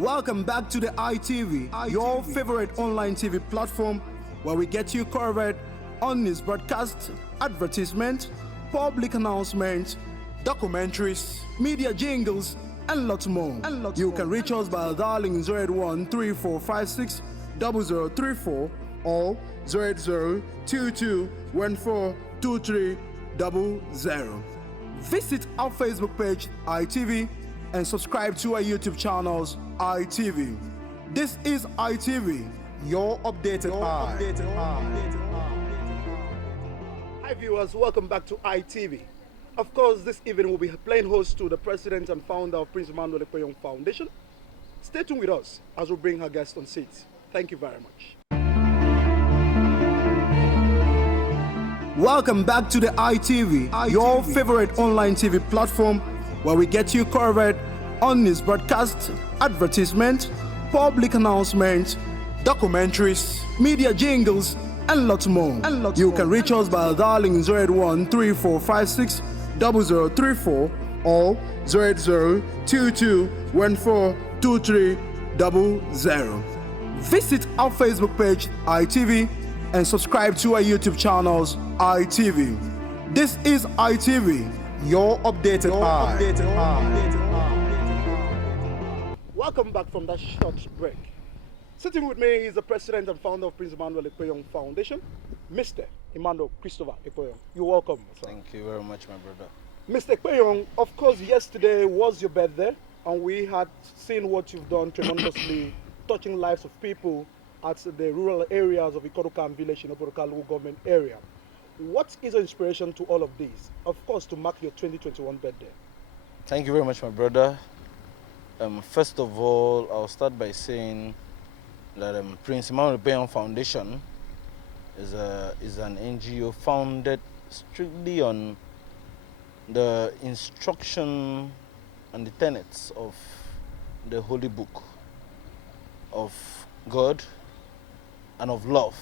Welcome back to the ITV, your favorite online TV platform where we get you covered on news broadcasts, advertisements, public announcements, documentaries, media jingles, and lots more. You can reach us by dialing 081 3456 0034 or 08022142300. Visit our Facebook page, ITV, and subscribe to our YouTube channels, ITV. This is ITV, your updated eye. Hi viewers, welcome back to ITV. Of course, this evening we'll be playing host to the president and founder of Prince Emmanuel Ekpeyong Foundation. Stay tuned with us as we bring our guest on seat. Thank you very much. Welcome back to the ITV, your favorite online TV platform where we get you covered on news broadcasts, advertisements, public announcements, documentaries, media jingles, and lots more. You can reach us by dialing 081 3456 0034 or 08022142300. Visit our Facebook page, ITV, and subscribe to our YouTube channels, ITV. This is ITV, your updated eye. Welcome back from that short break. Sitting with me is the president and founder of Prince Emmanuel Ekpeyong Foundation, Mr. Emmanuel Christopher Ekpeyong. You're welcome, sir. Thank you very much, my brother. Mr. Ekpeyong, of course, yesterday was your birthday, and we had seen what you've done tremendously, touching lives of people at the rural areas of Ikorukan village in Obodoka local government area. What is the inspiration to all of this? Of course, to mark your 2021 birthday. Thank you very much, my brother. First of all, I'll start by saying that Prince Emmanuel Ekpeyong Foundation is an NGO founded strictly on the instruction and the tenets of the Holy Book of God and of love.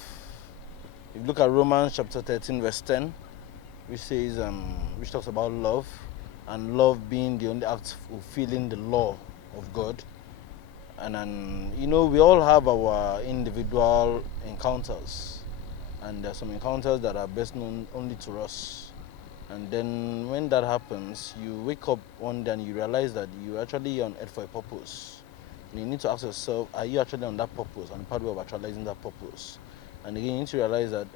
If you look at Romans chapter 13 verse 10, which says, which talks about love, and love being the only act fulfilling the law of God. And you know, we all have our individual encounters, and there are some encounters that are best known only to us. And then when that happens, you wake up one day and you realize that you're actually on earth for a purpose. And you need to ask yourself, are you actually on that purpose, on the pathway of actualizing that purpose? And again, you need to realize that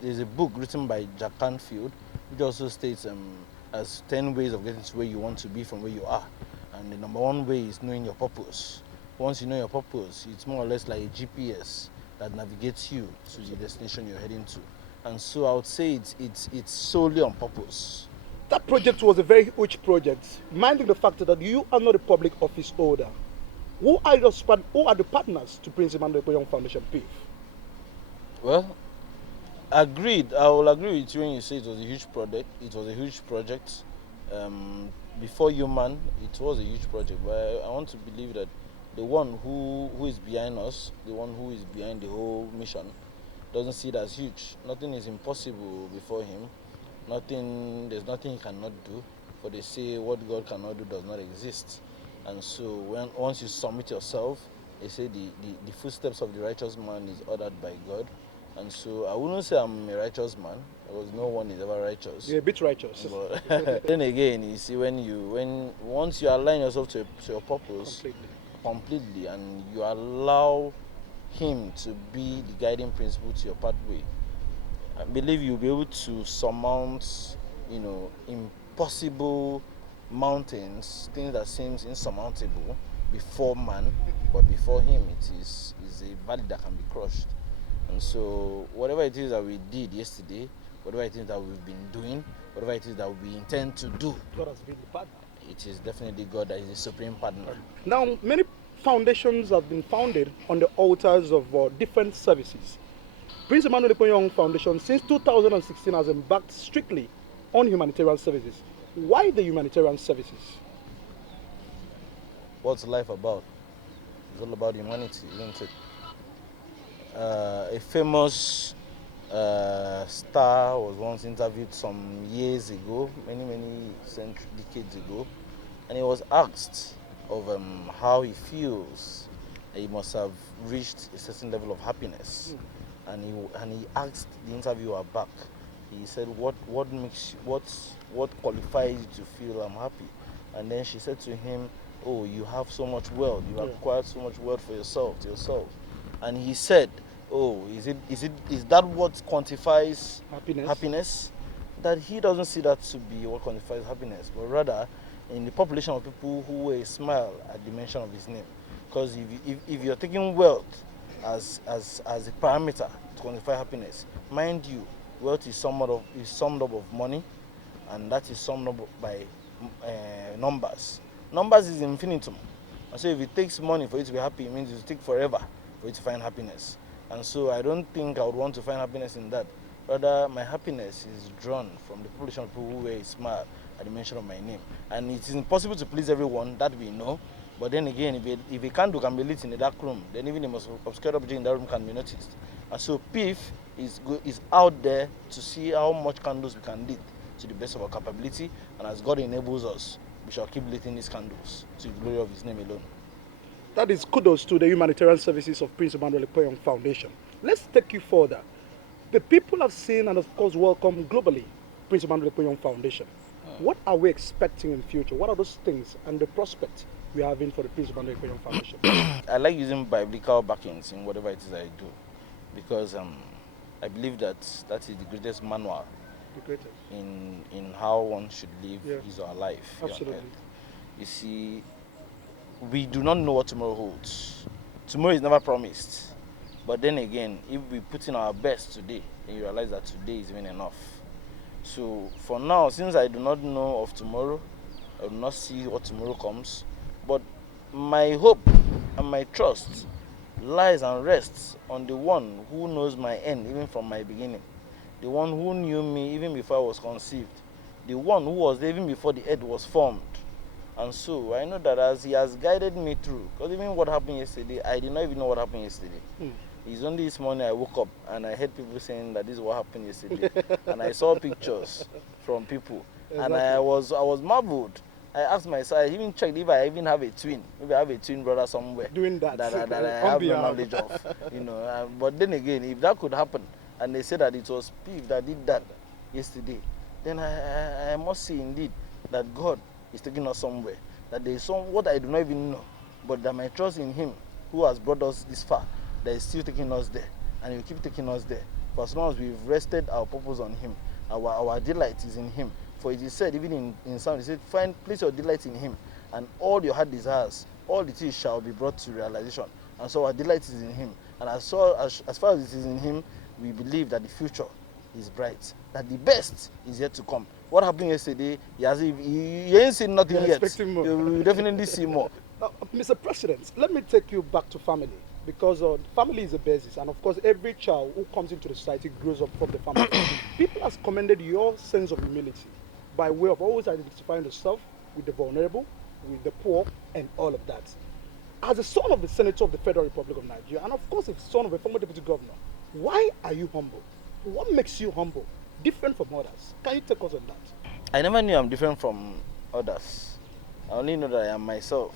there's a book written by Jack Canfield, which also states as 10 ways of getting to where you want to be from where you are. And the number one way is knowing your purpose. Once you know your purpose, it's more or less like a GPS that navigates you to the destination you're heading to. And so I would say it's solely on purpose. That project was a very huge project, minding the fact that you are not a public office holder. Who are the partners to Prince Emmanuel Ekpeyong Foundation, PEEF? Well, agreed. I will agree with you when you say it was a huge project. It was a huge project. Before human, it was a huge project. But I want to believe that the one who is behind us, the one who is behind the whole mission, doesn't see it as huge. Nothing is impossible before him. There's nothing he cannot do. For they say what God cannot do does not exist. And so once you submit yourself, they say the footsteps of the righteous man is ordered by God. And so I wouldn't say I'm a righteous man, because no one is ever righteous. You're a bit righteous. But then again, you see, once you align yourself to your purpose completely, and you allow him to be the guiding principle to your pathway, I believe you'll be able to surmount, impossible mountains, things that seems insurmountable before man, but before him it is a valley that can be crushed. And so whatever it is that we did yesterday, whatever it is that we've been doing, whatever it is that we intend to do, God has been the partner. It is definitely God that is the supreme partner. Now, many foundations have been founded on the altars of different services. Prince Emmanuel Ekpeyong Foundation since 2016 has embarked strictly on humanitarian services. Why the humanitarian services? What's life about? It's all about humanity, isn't it? A famous star was once interviewed some years ago, many decades ago, and he was asked, of how he feels. He must have reached a certain level of happiness, and he asked the interviewer back. He said, "What makes what qualifies you to feel I'm happy?" And then she said to him, "Oh, you have so much wealth. You have acquired so much wealth for yourself, to yourself." And he said, "Oh, is that what quantifies happiness?" That he doesn't see that to be what quantifies happiness, but rather in the population of people who will smile at the mention of his name. Because if you're taking wealth as a parameter to quantify happiness, mind you, wealth is summed up of money, and that is summed up by numbers. Numbers is infinitum. And so if it takes money for you to be happy, it means it will take forever for you to find happiness. And so I don't think I would want to find happiness in that. Rather, my happiness is drawn from the population of people who wear a smile at the mention of my name. And it is impossible to please everyone, that we know. But then again, if a candle can be lit in a dark room, then even the most obscure object in that room can be noticed. And so PEEF is out there to see how much candles we can lit to the best of our capability. And as God enables us, we shall keep lighting these candles to the glory of His name alone. That is kudos to the humanitarian services of Prince Emmanuel Ekpenyong Foundation. Let's take you further. The people have seen and of course welcome globally Prince Emmanuel Ekpenyong Foundation. What are we expecting in the future? What are those things and the prospects we are having for the Prince Emmanuel Ekpenyong Foundation? I like using biblical backings in whatever it is I do, because I believe that is the greatest manual in how one should live his or her life. Absolutely. You see, we do not know what tomorrow holds. Tomorrow is never promised. But then again, if we put in our best today, then you realize that today is even enough. So for now, since I do not know of tomorrow, I do not see what tomorrow comes, but my hope and my trust lies and rests on the one who knows my end even from my beginning, the one who knew me even before I was conceived, the one who was there even before the earth was formed. And so I know that as He has guided me through, because even what happened yesterday, I did not even know what happened yesterday. It's only this morning I woke up and I heard people saying that this is what happened yesterday. And I saw pictures from people. And I was marveled. I asked myself, I even checked if I even have a twin. Maybe I have a twin brother somewhere. Doing that. That I have no knowledge of. But then again, if that could happen, and they say that it was PEEF that did that yesterday, then I must say indeed that God is taking us somewhere. That there is what I do not even know, but that my trust in Him, who has brought us this far, that is still taking us there, and He will keep taking us there. For as long as we've rested our purpose on Him, our delight is in Him. For it is said, even in Psalm, it said, place your delight in Him, and all your heart desires, all it is shall be brought to realization. And so our delight is in Him. And as far as it is in Him, we believe that the future is bright, that the best is yet to come. What happened yesterday, he ain't seen nothing yet. More. You will definitely see more. Mr. President, let me take you back to family, because family is a basis, and of course every child who comes into the society grows up from the family. People have commended your sense of humility by way of always identifying yourself with the vulnerable, with the poor, and all of that. As a son of the Senator of the Federal Republic of Nigeria, and of course a son of a former Deputy Governor, why are you humble? What makes you humble, different from others? Can you take us on that? I never knew I'm different from others. I only know that I am myself.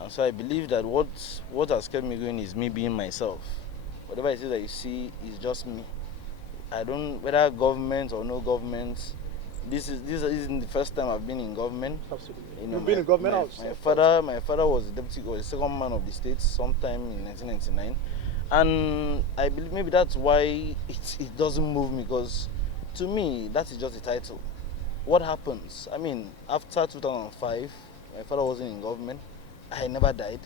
And so I believe that what has kept me going is me being myself. Whatever it is that you see is just me. I don't, whether government or no government, this isn't the first time I've been in government. Absolutely. You've been in government my father was the second man of the state sometime in 1999. And I believe maybe that's why it doesn't move me, because to me, that is just a title. What happens? I mean, after 2005, my father wasn't in government. I never died.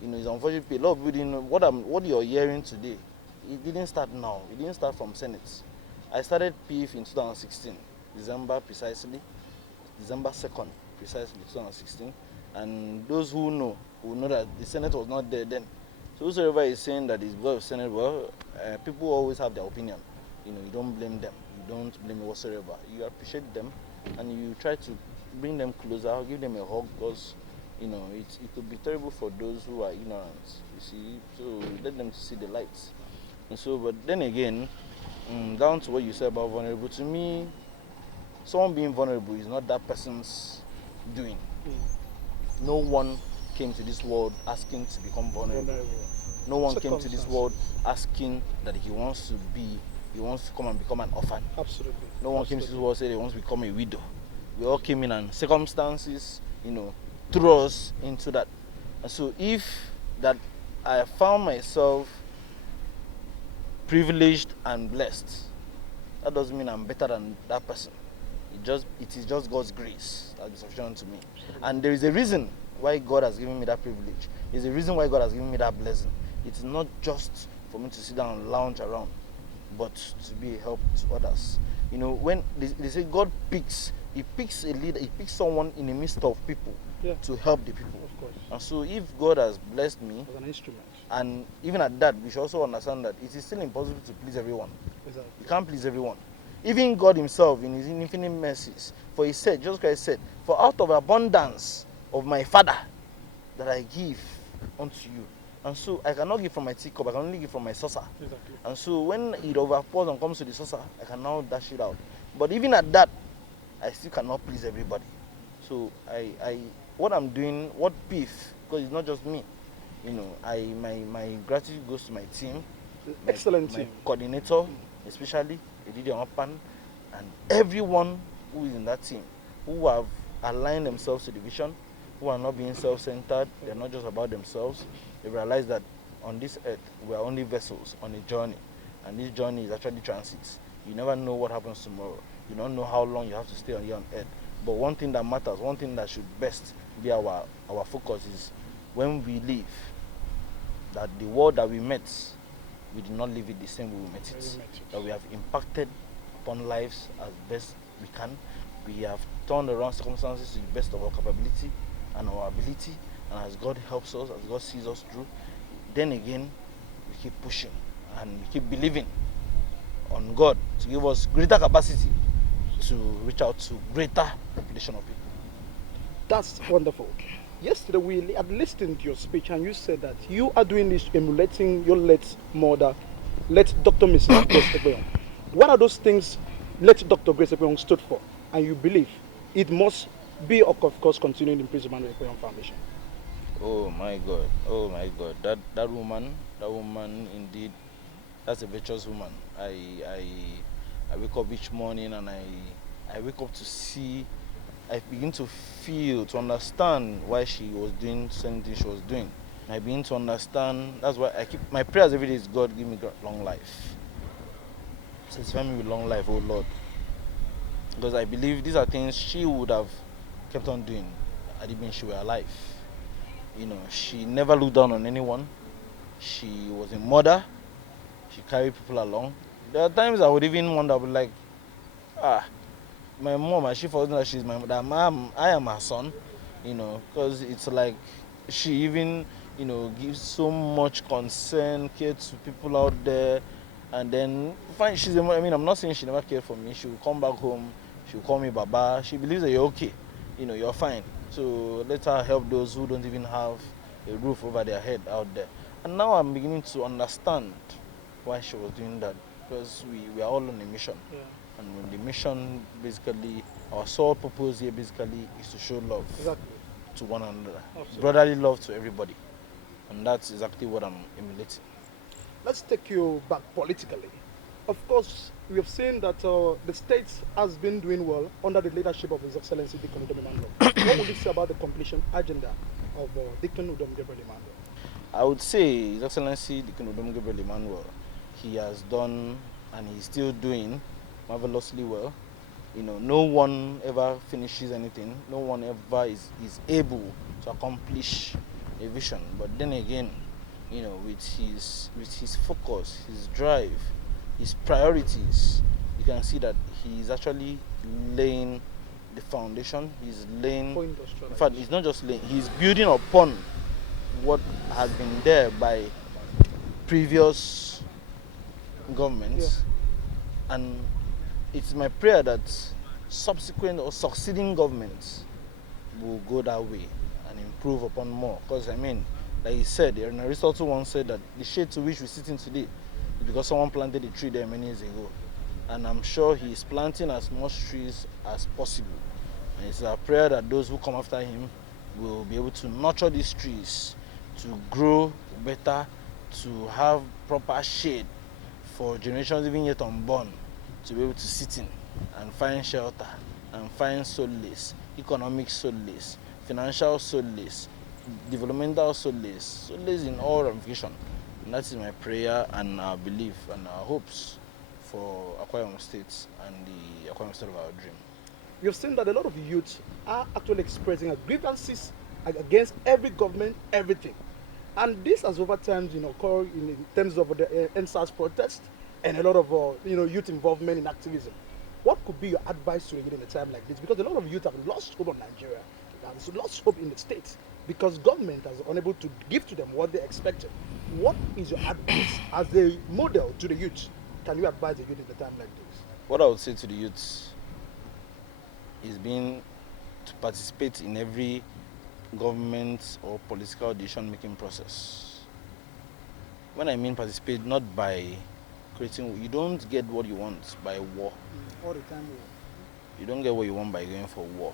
It's unfortunate. A lot of people didn't know what you're hearing today. It didn't start now. It didn't start from Senate. I started PEEF in 2016, December 2nd, precisely 2016. And those who know will know that the Senate was not there then. So whosoever is saying that it's because of Senate, people always have their opinion. You don't blame them. You don't blame whatsoever. You appreciate them, and you try to bring them closer, give them a hug, because it could be terrible for those who are ignorant. You see, so let them see the light. And so, but then again, down to what you said about vulnerable. To me, someone being vulnerable is not that person's doing. No one came to this world asking to become vulnerable. No one came to this world asking that he wants to come and become an orphan. Absolutely. No one came to this world saying he wants to become a widow. We all came in and circumstances, threw us into that. And so if that I found myself privileged and blessed, that doesn't mean I'm better than that person. It is just God's grace that is sufficient to me. And there is a reason why God has given me that privilege. There's a reason why God has given me that blessing. It's not just for me to sit down and lounge around, but to be a help to others. When they say God picks, He picks a leader, He picks someone in the midst of people to help the people. Of course. And so if God has blessed me, As an instrument. and even at that, we should also understand that it is still impossible to please everyone. Exactly. You can't please everyone. Even God Himself, in His infinite mercies, for He said, Jesus Christ said, "For out of abundance of my Father that I give unto you." And so I cannot give from my teacup, I can only give from my saucer. Exactly. And so when it overpours and comes to the saucer, I can now dash it out. But even at that, I still cannot please everybody. So what I'm doing, what PEEF, because it's not just me. My gratitude goes to my team, Excellent my team. coordinator, especially Edidia Opan, and everyone who is in that team, who have aligned themselves to the vision, who are not being self-centered. They're not just about themselves. They realize that on this earth, we are only vessels on a journey, and this journey is actually transit. You never know what happens tomorrow. You don't know how long you have to stay on here on earth. But one thing that matters, one thing that should best be our focus is when we leave, that the world that we met, we did not leave it the same way we met it. That we have impacted upon lives as best we can. We have turned around circumstances to the best of our capability and our ability. And as God helps us, as God sees us through, then again, we keep pushing and we keep believing on God to give us greater capacity to reach out to greater population of people. That's wonderful. Yesterday we had listened to your speech and you said that you are doing this emulating your late mother, late Dr. Mrs. Grace Ekpenyong. What are those things late Dr. Grace Ekpenyong stood for? And you believe it must be, of course, continuing the imprisonment of the Ekpenyong Foundation. Oh my God. That woman indeed, that's a virtuous woman. I wake up each morning and I wake up to see, I begin to feel, to understand why she was doing something she was doing. I begin to understand, that's why I keep, my prayers every day is, God, give me long life. Satisfy me with long life, oh Lord. Because I believe these are things she would have kept on doing had it been she were alive. She never looked down on anyone. She was a mother. She carried people along. There are times I would even wonder, like, my mom, she forgot that she's my mother. I am her son, because it's like she even, gives so much concern, care to people out there. And then, fine, I'm not saying she never cared for me. She will come back home, she will call me Baba. She believes that you're okay, you're fine. So let her help those who don't even have a roof over their head out there. And now I'm beginning to understand why she was doing that, because we are all on a mission. Yeah. And the mission, basically, our sole purpose here basically is to show love to one another. Absolutely. Brotherly love to everybody. And that's exactly what I'm emulating. Let's take you back politically. Of course, we have seen that the state has been doing well under the leadership of His Excellency Deacon Udom Emmanuel. What would you say about the completion agenda of Deacon Udom Gabriel Emmanuel? I would say His Excellency Deacon Udom Gabriel Emmanuel, he has done and he's still doing marvelously well. No one ever finishes anything. No one ever is able to accomplish a vision. But then again, with his focus, his drive, his priorities, you can see that he's actually laying the foundation. He's laying, in fact, he's not just laying, he's building upon what has been there by previous governments. Yeah. And it's my prayer that subsequent or succeeding governments will go that way and improve upon more. Because like he said, Aristotle once said that the shade to which we sit in today is because someone planted a tree there many years ago. And I'm sure he is planting as much trees as possible. And it's our prayer that those who come after him we'll be able to nurture these trees to grow better, to have proper shade for generations even yet unborn to be able to sit in and find shelter and find solace, economic solace, financial solace, developmental solace, solace in all ramifications. And that is my prayer and our belief and our hopes for Akwa Ibom State and the Akwa Ibom State of our dream. You've seen that a lot of youth are actually expressing grievances against every government, everything. And this has over time, occurred in terms of the NSAS protest and a lot of, youth involvement in activism. What could be your advice to the youth in a time like this? Because a lot of youth have lost hope on Nigeria, have lost hope in the states because government has unable to give to them what they expected. What is your advice as a model to the youth? Can you advise the youth in a time like this? What I would say to the youths is to participate in every government or political decision-making process. When I mean participate, not by creating, you don't get what you want by war. All the time war. You don't get what you want by going for war.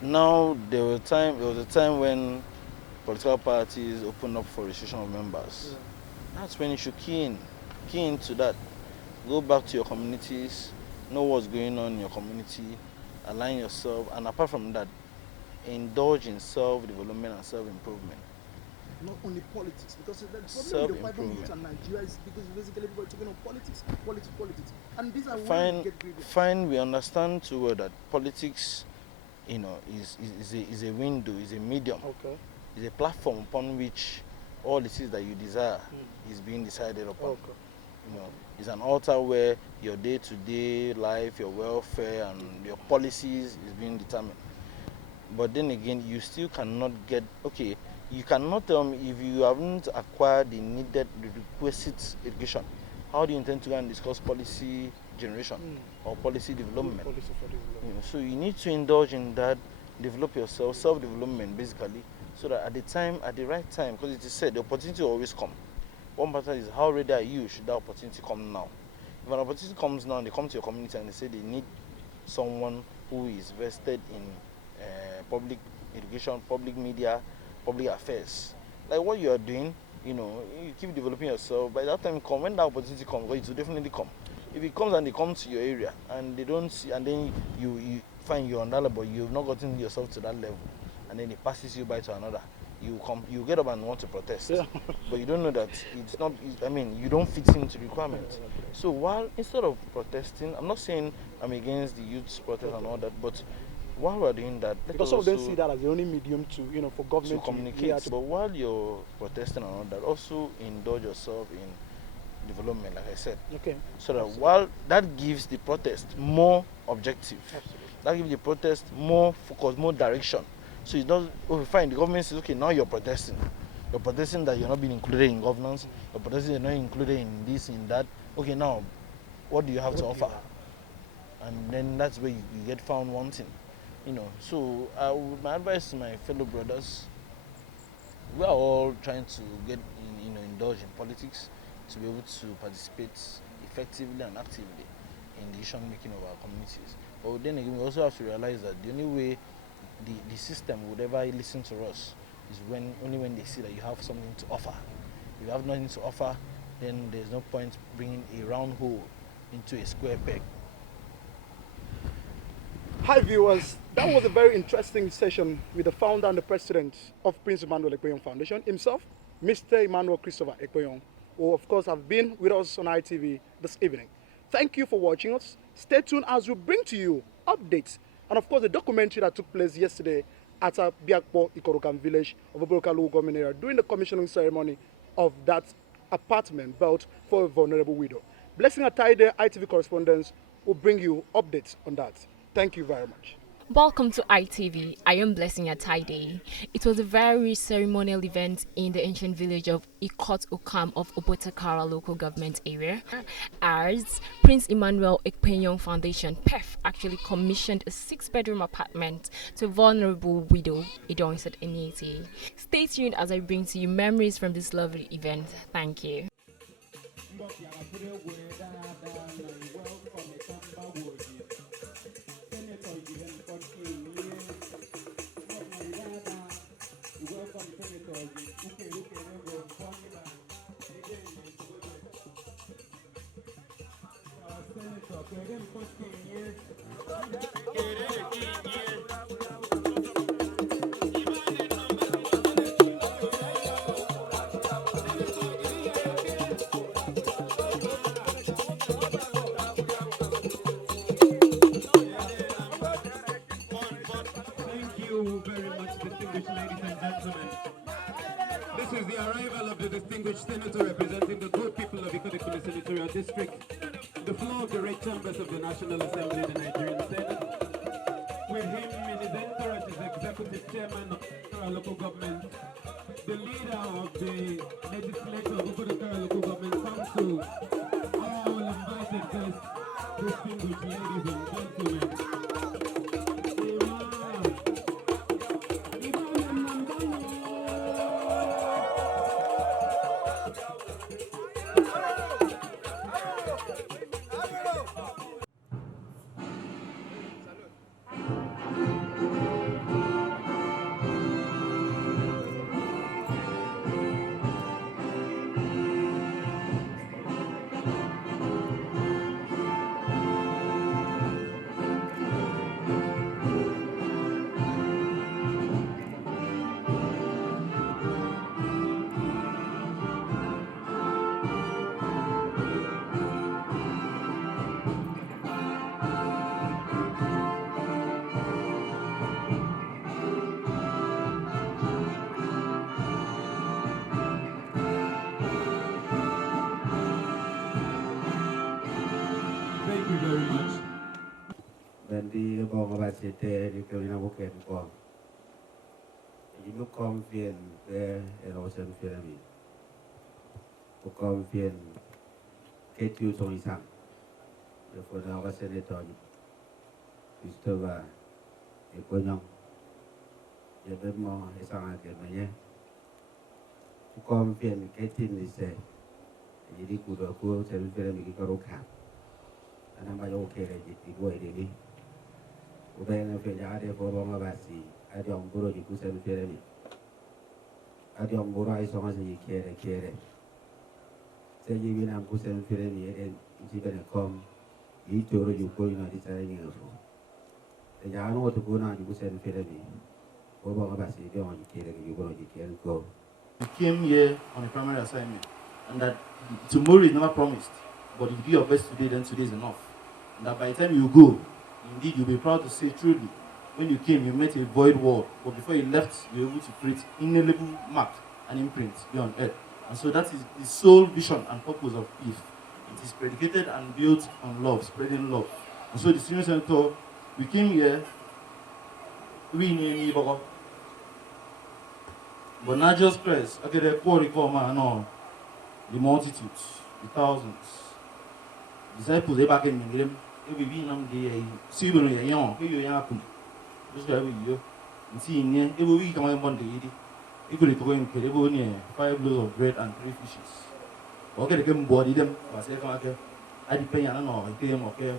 Now, there was a time when political parties opened up for registration of members. Yeah. That's when you should key into that. Go back to your communities, know what's going on in your community, align yourself, and apart from that, indulge in self-development and self-improvement. Not only politics, because the problem with the fight youth in Nigeria is because basically everybody talking on politics, and these are why we get grievous. Fine, we understand too well that politics, is a window, is a medium, okay, is a platform upon which all it is that you desire is being decided upon. Okay. It's an altar where your day-to-day life, your welfare, and your policies is being determined. But then again, you still cannot get, you cannot tell me if you haven't acquired the requisite education, how do you intend to go and discuss policy generation or policy development? So you need to indulge in that, develop yourself, self-development basically, so that at the right time, because it is said the opportunity will always come. One matter is how ready are you should that opportunity come now. If an opportunity comes now and they come to your community and they say they need someone who is vested in public education, public media, public affairs, like what you are doing, you keep developing yourself. By that time come, when that opportunity comes, well, it will definitely come. If it comes and they come to your area and they don't see, and then you find you're on that level, you've not gotten yourself to that level, and then it passes you by to another, you get up and want to protest, but you don't know that you don't fit into the requirement. So instead of protesting, I'm not saying I'm against the youth's protest and all that, but while we're doing that, because some of them see that as the only medium to, for government to communicate. But while you're protesting and all that, also indulge yourself in development, like I said. Okay. So that while that gives the protest more objective, that gives the protest more focus, more direction. So it's not, fine, the government says, now you're protesting. You're protesting that you're not being included in governance. You're protesting you're not included in this, in that. Okay, now, what do you have to offer? And then that's where you get found wanting. So my advice to my fellow brothers, we are all trying to get indulge in politics to be able to participate effectively and actively in the decision making of our communities. But then again, we also have to realize that the only way the system would ever listen to us is only when they see that you have something to offer. If you have nothing to offer, then there's no point bringing a round hole into a square peg. Hi viewers, that was a very interesting session with the founder and the president of Prince Emmanuel Ekpenyong Foundation himself, Mr. Emmanuel Christopher Ekpenyong, who of course have been with us on ITV this evening. Thank you for watching us. Stay tuned as we bring to you updates and of course the documentary that took place yesterday at Biakpo Ikorokan village of Oboroka local government area during the commissioning ceremony of that apartment built for a vulnerable widow. Blessing Ataide, ITV correspondents, will bring you updates on that. Thank you very much. Welcome to ITV. I am Blessing Ataide. It was a very ceremonial event in the ancient village of Ikot Okam of Obotakara local government area. As Prince Emmanuel Ekpenyong Foundation, PEEF, actually commissioned a 6-bedroom apartment to a vulnerable widow, Idonset Enieti. Stay tuned as I bring to you memories from this lovely event. Thank you. you very much, distinguished ladies and gentlemen. This is the arrival of the distinguished senator representing the good people of Ikotekule Senatorial District, the floor of the red chambers of the National Assembly of the Nigerian Senate. With him in his entourage as executive chairman of the local government, the leader of the legislature of the local government council, all invited guests, distinguished ladies and gentlemen. Thank you very much. Bendi bong ba sete di kelina buken ko. Ilu konfien ke erosion firmi. Ko konfien ke tiu song isang. De fo na ba senator ni. Christopher e konyong. Ye bemo isang ake menye. Ko konfien ke tin ni se. Jadi kudo ko sel firmi ki karoka. Ana ba yo kere di go ni. Ubeng fenya de boro ngabasi adi ongoro di kusen firmi. Adi ongoro ai songa se kere. Se yi bina kusen firmi e ji bene kom yi toro yu ko ina di sare ni ngafo. E ya no to kuna di kusen firmi. Boro ngabasi de on kere yu boro di kere go. You came here on a primary assignment, and that tomorrow is never promised. But if you do your best today, then today is enough. And that by the time you go, indeed you'll be proud to say truly, when you came, you met a void wall, but before you left, you were able to create inalienable mark and imprint beyond earth. And so that is the sole vision and purpose of PEEF. It is predicated and built on love, spreading love. And so the senior senator, we came here, but not just press, okay, the poor reformer and all, the multitudes, the thousands. Disciples, they back in the game. If we be them, they see when you're young, if you're young, just every year. And see, every week, I'm going to eat. If you're going to eat 5 loaves of bread and 3 fishes. Okay, they can body them, but I say, I depend on all, I them okay.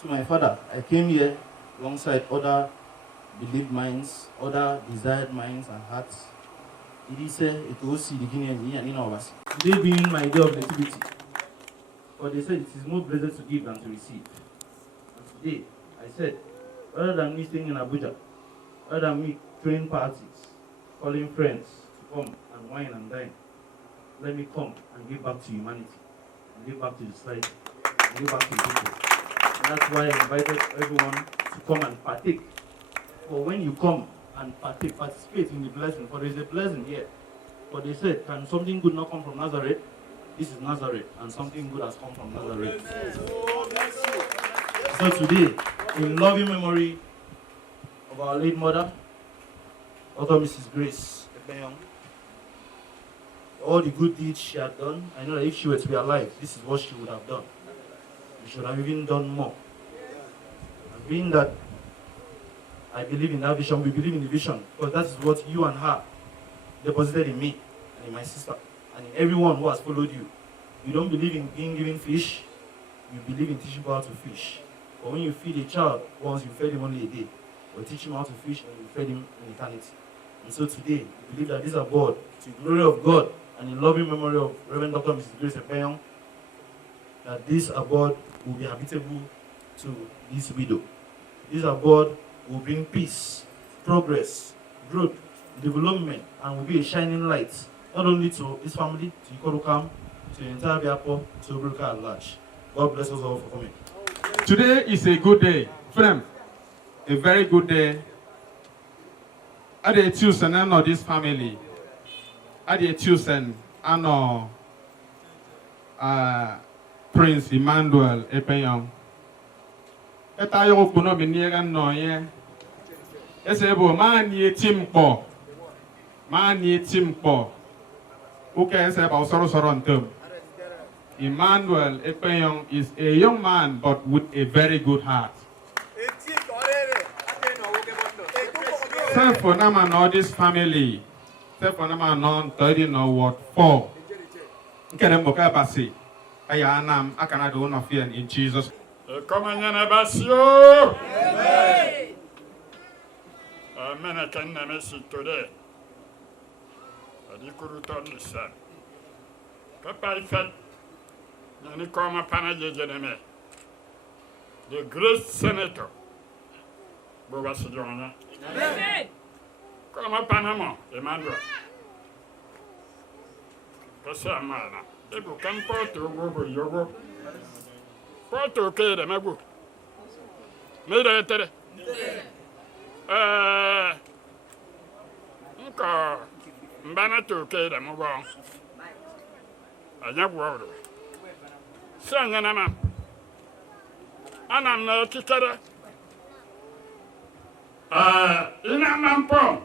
So, my father, I came here alongside other believed minds, other desired minds and hearts. It is it will see the Guinean and in of us. Today being my day of nativity. But they said it is more blessed to give than to receive. And today, I said, rather than me staying in Abuja, rather than me throwing parties, calling friends to come and wine and dine, let me come and give back to humanity, and give back to the society, and give back to the people. And that's why I invited everyone to come and partake. For when you come and participate in the blessing, for there is a blessing here. For they said, can something good not come from Nazareth? This is Nazareth, and something good has come from Nazareth. So today, in loving memory of our late mother, Author Mrs. Grace Ekpenyong, all the good deeds she had done, I know that if she were to be alive, this is what she would have done. She should have even done more. And being that I believe in that vision, we believe in the vision, because that is what you and her deposited in me and in my sister. And in everyone who has followed you. You don't believe in being given fish, you believe in teaching people how to fish. But when you feed a child, once you fed him only a day, but teach him how to fish and you fed him in eternity. And so today, we believe that this abode, to the glory of God and in loving memory of Reverend Dr. Mrs. Grace Ekpenyong, that this abode will be habitable to this widow. This abode will bring peace, progress, growth, development, and will be a shining light not only to his family, to Ikorokam, to the entire Biapo, to Obrika at large. God bless us all for coming. Today is a good day. Friend, a very good day I did choose and I know this family. I did choose and I know Prince Emmanuel Epeyong. Eta yo kuno miniega no ye. Ese bo man ye timpo. Man ye timpo. Okay, ese ba soro ntem. Emmanuel Epeyong is a young man but with a very good heart. Self for nama know this family. Self for nama know 30 know what for. Nkere mboka basi. Aya anam akana do no fear in Jesus. Come on, Basio. Amen. I can never see today. I did turn the sun. Papa, I said, you come up and the great senator. Bobasiona. Come up Panama, Emmanuel. Casamana. They will come to go Yogo. Porto okay, the Magu. Made it. Mbana to okay, the Magu. I never worried. Sang an amam. And I'm not kicker. In a man pom.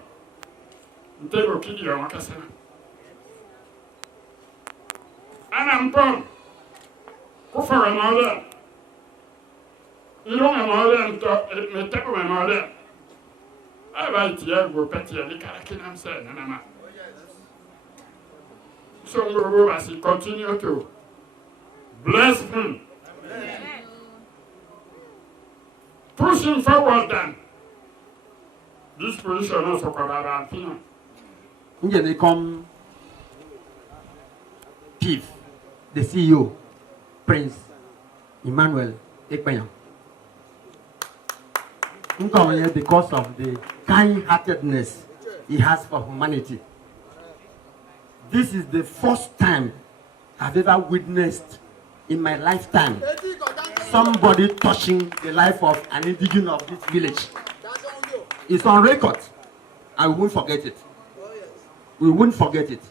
They will kill you on Cassana. And I'm pom. Go for a mother. You don't have mother and talk, me take my mother. I write here, go petty, and the Karakin, I'm saying, and I'm so we will as he continue to bless him. Amen. Push him forward then. This position also covered Pino. Here they come, PEEF, the CEO, Prince Emmanuel Ekpenyang. He come here because of the kind-heartedness he has for humanity. This is the first time I've ever witnessed in my lifetime somebody touching the life of an indigenous of this village. It's on record. I won't forget it. We won't forget it.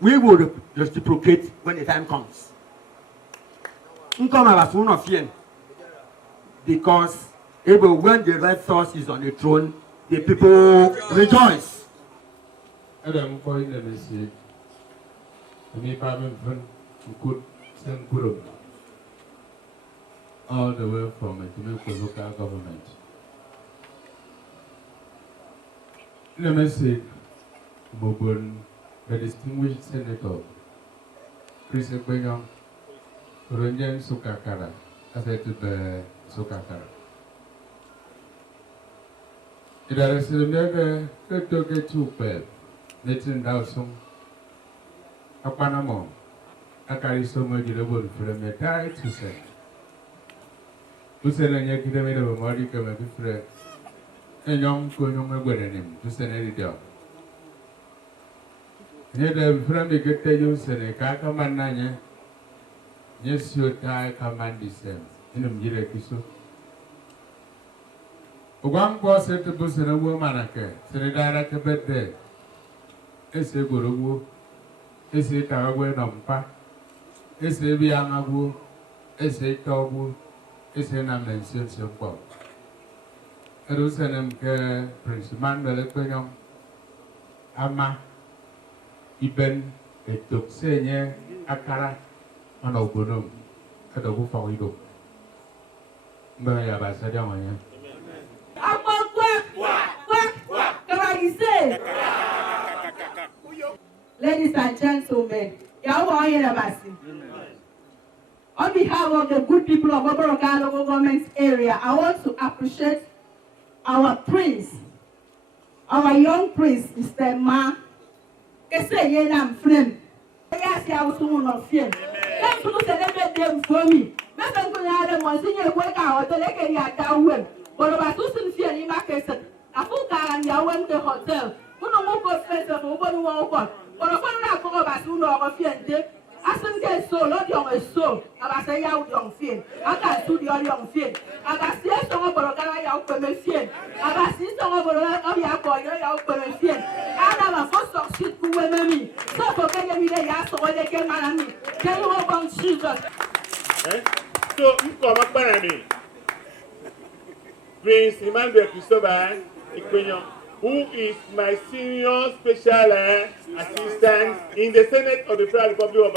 We will reciprocate when the time comes. Because when the right source is on the throne, the people rejoice. Adam calling the message. Me could send Guru all the way from the local government. The message, Mobun, the distinguished senator, Chris Ekpenyang, Renjan Sukakara, as I took the Sukakara. It is a mega good to pay. Let's endow some. A Panama, I carry so much durable from a tie to say. Who said a young kid of a Modica, my friend, and young Koyong wedding him to send any job. Yet a friend may get you send a Kakamananya. Yes, your tie command descends in a Mirakiso. One boss said to Bus and a woman, said a direct bed there. Ese Guru. Ese Karawe Nampa, Ese Bianabu, Ese Tobu, Ese Namension Sopop. Erusalem Prince Emmanuel Ekpenyang, Ama, Iben, Etok Senye, Akara, and Ogunum, at the Wufa Widow. Maya Basadiamaya. Ladies and gentlemen, on behalf of the good people of Oboroka local government area, I want to appreciate our prince, our young prince, Mr. Ma. Yes, I was someone of fear. Let's do them for me. Let's go to Monsignor Wake out the lake at Downwell. But about Susan Fear in my case, a full car and I went to the hotel. Who no more first of over the wall. But a phone I call about soon or fear. Asan get so, Lord young is so. Abasa yaw young fin. Aka su the young fin. Abasi song of Borogana yaw permission. Abasi song of Borogana yaw permission. Adam a first of shit to women. So for me, they ask what they can manage. Tell you about Jesus. So, you come up by me. Prince Emmanuel Christopher Ikwenyo, who is my senior special assistant in the Senate of the Federal Republic of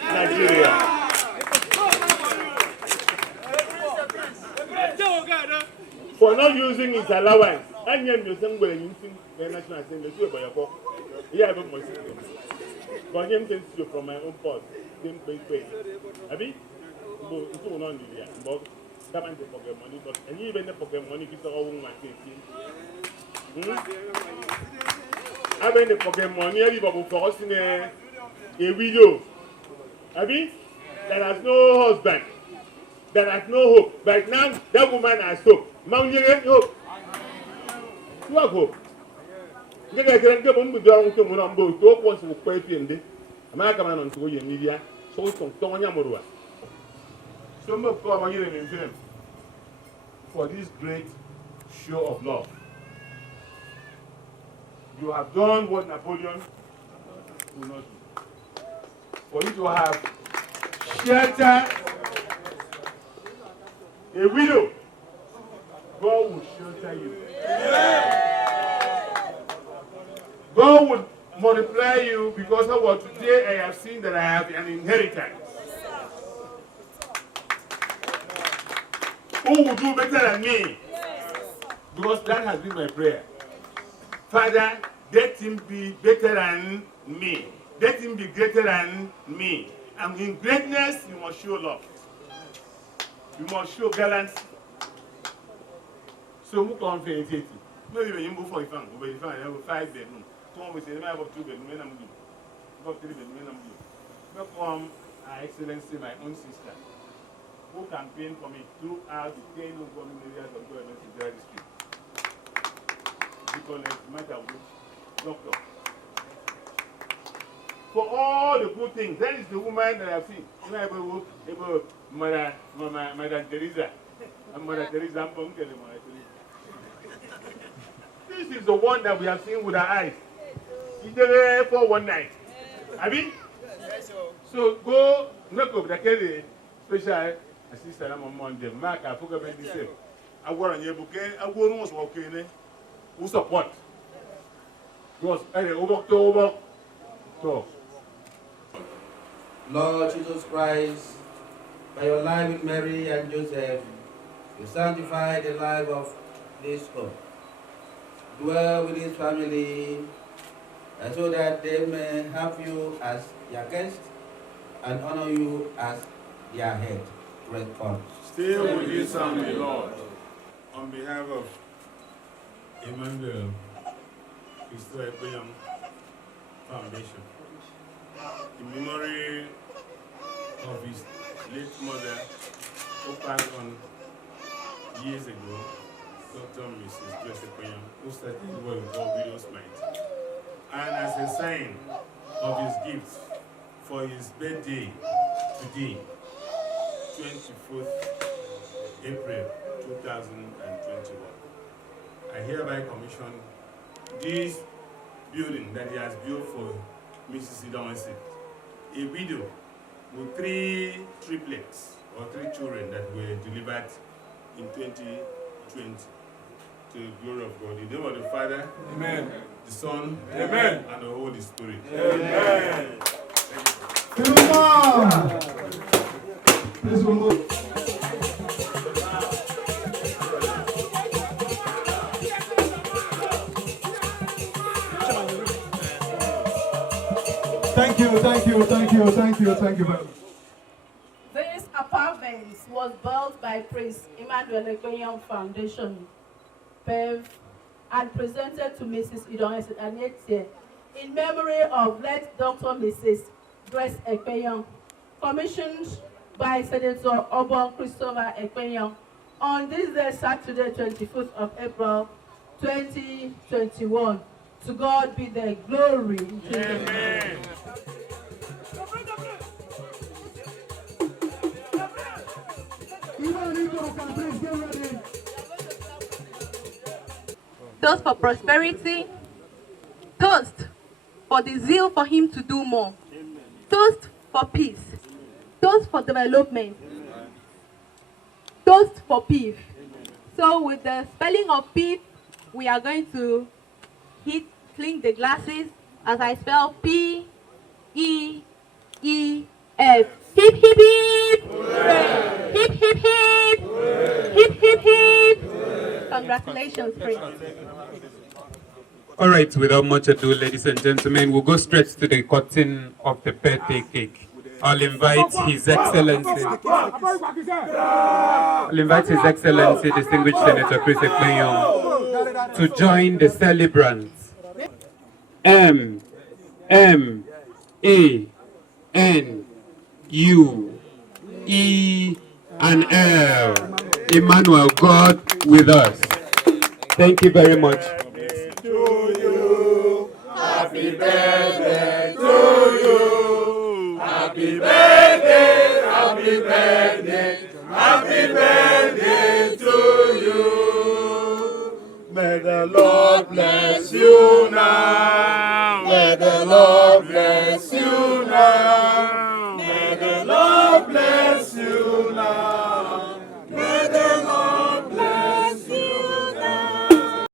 Nigeria. For not using his allowance, I am using the National Assembly. Yeah, I have my system. But I am from my own port. Abi, it's all on the but come and pocket money, but and even the pocket money is all my I mean the pocket money, everybody for us in a widow. Abi, that has no husband, that has no hope. But now that woman has hope. Mount hope. What hope? Get a grand government with your own on both. Don't want to pay him. American man on to your media, so some Tonya Morua. Some of come here in film for this great show of love. You have done what Napoleon could not do. For you to have shelter a widow, God will shelter you. God will multiply you because of what today I have seen that I have an inheritance. Who will do better than me? Because that has been my prayer. Father, let him be better than me. Let him be greater than me. And in greatness, you must show love. You must show gallantry. So, who can maybe when you move for a fan, you have 5 bedrooms. We say, I have 2 bedrooms, and I'm good. Got 3 bedrooms, and I'm good. Not come, Her Excellency, my own sister, who campaigned for me throughout the 10 government areas of government district. Because it matter with doctor. For all the good things, that is the woman that I've seen. You know, about Mother Teresa. And Mother Teresa, I'm going to tell you, Mother Teresa. This is the one that we have seen with our eyes. He's there for one night. Abi? So go, knock up the special assistant on Monday. Mark, I forgot about this. I want to book. I want to walk in. Who support? Because over. Lord Jesus Christ, by your life with Mary and Joseph, you sanctify the life of this home. Dwell with his family, so that they may have you as their guest and honor you as their head. Great God. Stay with his family, Lord. On behalf of Emmanuel Christopher Foundation, in memory of his late mother, who passed on years ago, Dr. Mrs. Joseph, who started what we call Widow's Mite. And as a sign of his gift for his birthday today, 24th April 2021, I hereby commission this building that he has built for Mrs. Idonsi, a widow with 3 triplets or 3 children that were delivered in 2020. To the glory of God. In the name of the Father, Amen. The Son, Amen. And the Holy Spirit. Amen. Thank you very much. This apartment was built by Prince Emmanuel PEEF Foundation, PEEF, and presented to Mrs. Idonesi Anyete in memory of late Dr. Mrs. Grace Ekpenyong, commissioned by Senator Obon Christopher Ekpenyong on this day, Saturday, 25th of April, 2021. To God be the glory. Amen. Toast for prosperity. Toast for the zeal for him to do more. Toast for peace. Toast for development. Toast for PEEF. So with the spelling of PEEF, we are going to clink the glasses as I spell P-E-E-F. Hip, hip, hip! Hooray! Hip, hip, hip! Hooray! Hip, hip, hip! Congratulations, Prince. All right, without much ado, ladies and gentlemen, we'll go straight to the cutting of the birthday cake. I'll invite His Excellency. Distinguished Senator Chris Ekpenyong, to join the celebrants. M A N U E and L. Emmanuel, God with us. Thank you very much. Happy birthday to you. Happy birthday, happy birthday, happy birthday to you. May the Lord bless you now. May the Lord bless you now. May the Lord bless you now. May the Lord bless you now.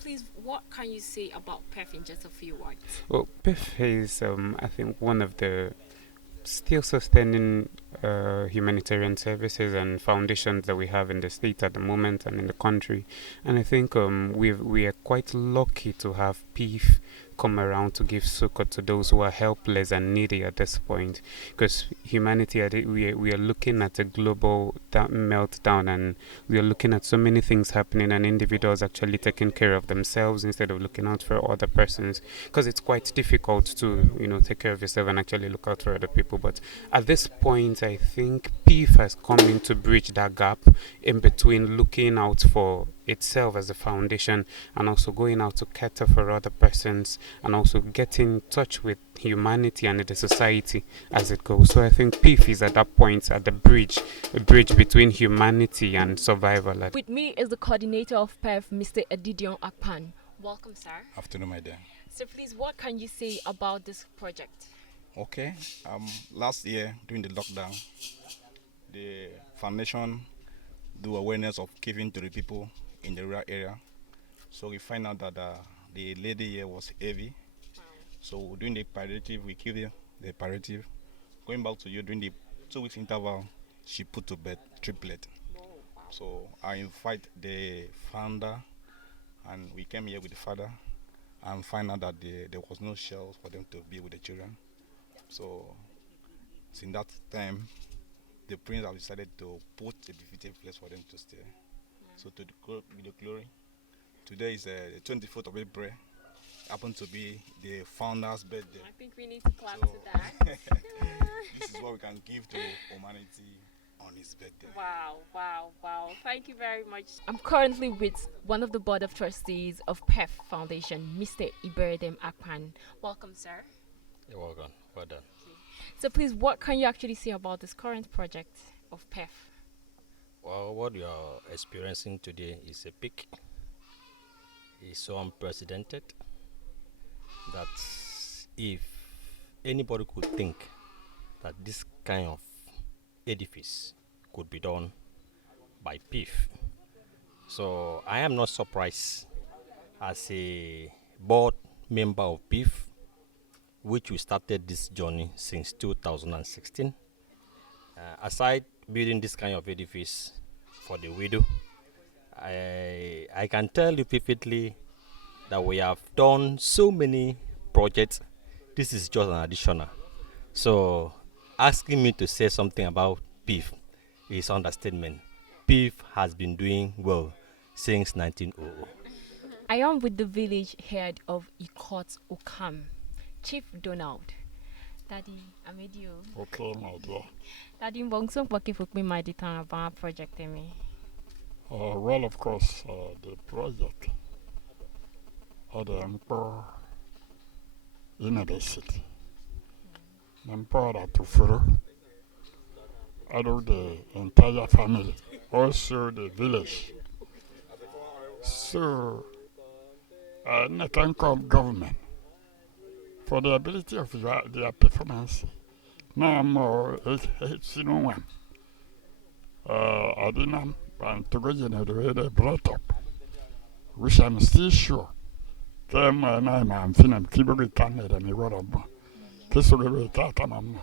Please, what can you say about PEEF in just a few words? Well, PEEF is, I think, one of the still sustaining humanitarian services and foundations that we have in the state at the moment and in the country. And I think we are quite lucky to have PEEF come around to give succor to those who are helpless and needy at this point, because humanity, we are looking at a global meltdown, and we are looking at so many things happening, and individuals actually taking care of themselves instead of looking out for other persons, because it's quite difficult to take care of yourself and actually look out for other people. But at this point, I think PEEF has come in to bridge that gap in between looking out for itself as a foundation and also going out to cater for other persons and also get in touch with humanity and the society as it goes. So I think PEEF is at that point, at the bridge, a bridge between humanity and survival. With me is the coordinator of PEEF, Mr. Edidion Akpan. Welcome, sir. Afternoon, my dear. So please, what can you say about this project? Okay. Last year during the lockdown, the foundation do awareness of giving to the people in the rural area. So we find out that the lady here was heavy. So during the palliative, we give her the palliative. Going back to you, during the 2 weeks interval, she put to bed triplet. So I invite the founder, and we came here with the father and find out that there was no shelves for them to be with the children. So since that time, the prince have decided to put a definitive place for them to stay. So to the glory, today is the 24th of April. Happened to be the founder's birthday. I think we need to clap to that. This is what we can give to humanity on his birthday. Wow, wow, wow. Thank you very much. I'm currently with one of the board of trustees of PEEF Foundation, Mr. Iberedem Akpan. Welcome, sir. You're welcome. Well done. Okay. So please, what can you actually say about this current project of PEEF? Well, what you are experiencing today is a peak. It's so unprecedented that if anybody could think that this kind of edifice could be done by PEEF. So I am not surprised as a board member of PEEF, which we started this journey since 2016. Aside building this kind of edifice for the widow, I can tell you vividly that we have done so many projects. This is just an additional. So asking me to say something about PEEF is understatement. PEEF has been doing well since 1900. I am with the village head of Ikot Okam, Chief Donald. Daddy, Amedio. Okay, my dear. Daddy, Mbongso Pokifukmi Maditan about project me. Well, of course, the project had the emperor in the city. The emperor to follow, out of the entire family. also the village. So, I can call government for the ability of their performance. Now more, it's no one. I didn't want to go in the way they brought up, which I'm still sure. Them and I'm feeling people can't let me go up. This will be that I'm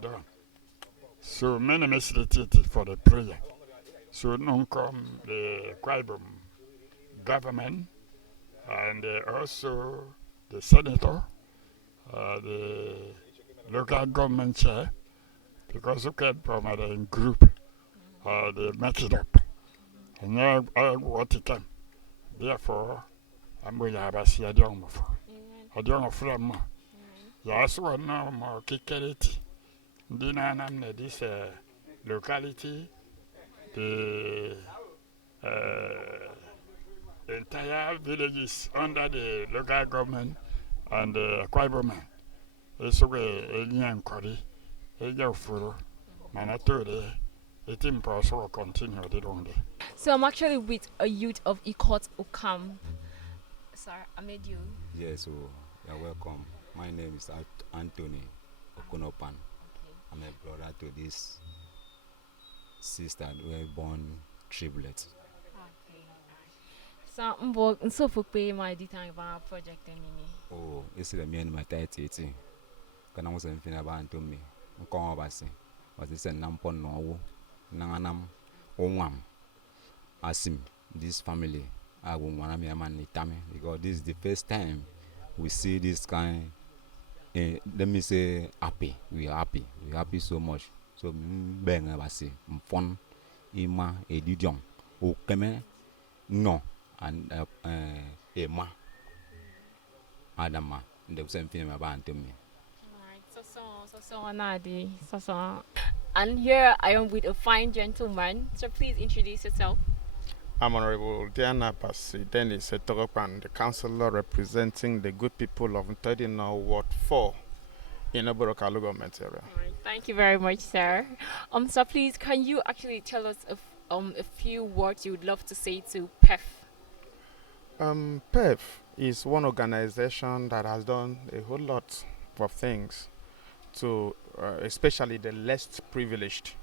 done. So many messages for the prayer. So now come the Quibum government and also the senator, the local government chair, because we came from a group, they make it up. And now I want it done. Therefore, I'm going to have a see a young for. A young friend. Yes, one now more kickerity. Dinanam, this locality, the entire villages under the local government and the Quibum. It's a young Cody, a young furrow, Manatore. It's impossible to continue the long day. So I'm actually with a youth of Ikot Okam. Sir, I made you. Yes, so you're welcome. My name is Anthony Okunopan. Okay. I'm a brother to this sister who were born triplets. Okay. So for pay my detail about project mini. Oh, this is the main matter. Can I was anything about to me? Come over, say. Was this a nampon no? Nanganam, Ongam. Asim, this family, I won't want me a man because this is the first time we see this kind. Let me say happy. We are happy. We happy so much. So bang abasi, fun, ima edidion, o keme no and ema adama. The same thing about to me. And here I am with a fine gentleman. So please introduce yourself. I'm Honorable Diana Basi Dennis Etoropan, the councillor representing the good people of Ntedina Ward 4 in Oboroka local government area. Right, thank you very much, sir. So please, can you actually tell us a few words you would love to say to PEEF? PEEF is one organization that has done a whole lot of things to especially the less privileged.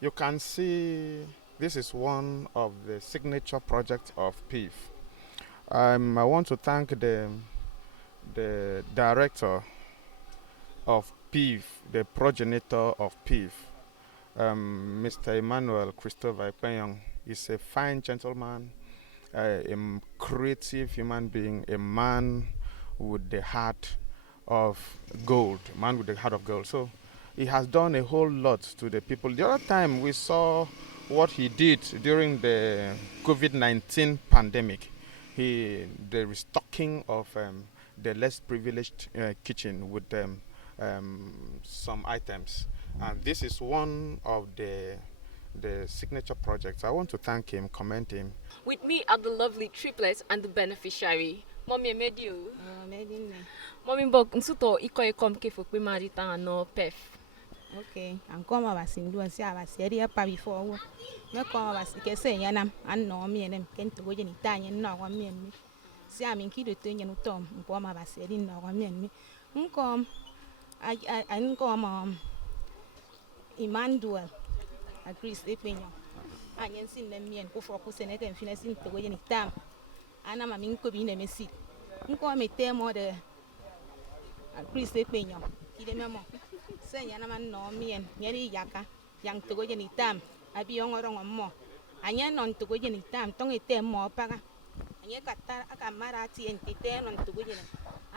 You can see this is one of the signature projects of PEEF. I want to thank the director of PEEF, the progenitor of PEEF, Mr. Emmanuel Christopher Ipeyong. He's a fine gentleman, a creative human being, a man with the heart of gold, So he has done a whole lot to the people. The other time we saw what he did during the COVID-19 pandemic. The restocking of the less privileged kitchen with some items. And this is one of the signature projects. I want to thank him, commend him. With me are the lovely triplets and the beneficiary. Mommy, I made you. Mommy, but nsuto iko ekom ke fukwe marita no PEEF. Okay, I'm coming over to and see our seria before. No come over to say, Yanam, and no me and them came to go in Italian, no one me and me. See, I'm in Kido Tunian Tom, and Poma was said in no one me and me. Come, I come Emmanuel, a Chris Epino. I ain't seen them me and go for Kusenet and finishing to go in Itam. And I'm a minko being a messy. Come me tell more the Chris Epino. He remember. Say Yanaman no me and Yeri Yaka, young to go any time. I be young or more. I yan on to go any time, tongue it more paga. And yet got marati and ten on to go in.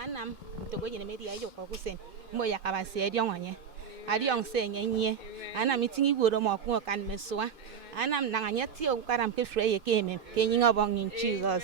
And I'm to go in a media yoke saying, Moyaka said young on ye. I young saying ye, and I'm meeting you would more work and Messoa. And I'm not yet till Karam Pifrey came in, paying up on in Jesus.